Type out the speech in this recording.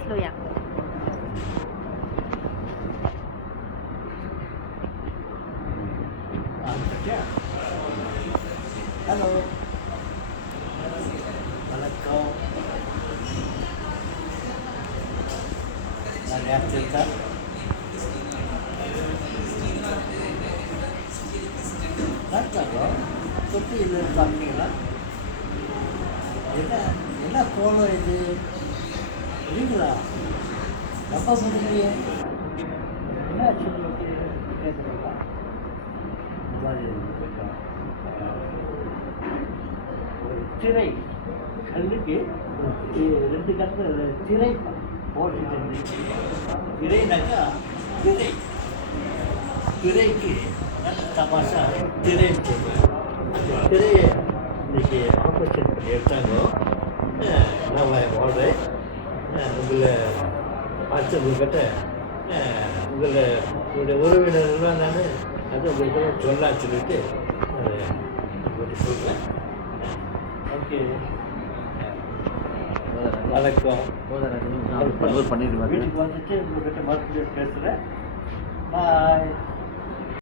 Slow யா. Hello வணக்கம். நான் actor sir. சாப்பிட்டாங்க தொட்டி இது சாப்பிட்டீங்களா? என்ன என்ன கோலம் இது இல்லைங்களா? அப்பா முடியலையே. என்ன ஆச்சு உங்களுக்கு கேட்குறீங்களா? இந்த மாதிரி ஒரு திரை கல்லுக்கு ரெண்டு கல்லில் திரை போட்டுட்டு திரைனாக்கா திரை திரைக்கு தமாஷா திரை அந்த திரையை இன்னைக்கு ஆப்ரேஷன் பண்ணி எடுத்தாங்க. நான் வாழ்றேன். உங்களை ஆச்சரியப்பட்ட உங்களுடைய உறவினர்கள்லாம் நான் அது உங்களுக்கு சொல்லலான்னு சொல்லிட்டு உங்களுக்கு சொல்கிறேன். ஓகே வணக்கம். பண்ணிட்டு வீட்டுக்கு வந்துட்டு உங்கள்கிட்ட மறுபடியும் பேசுகிறேன். பாய்.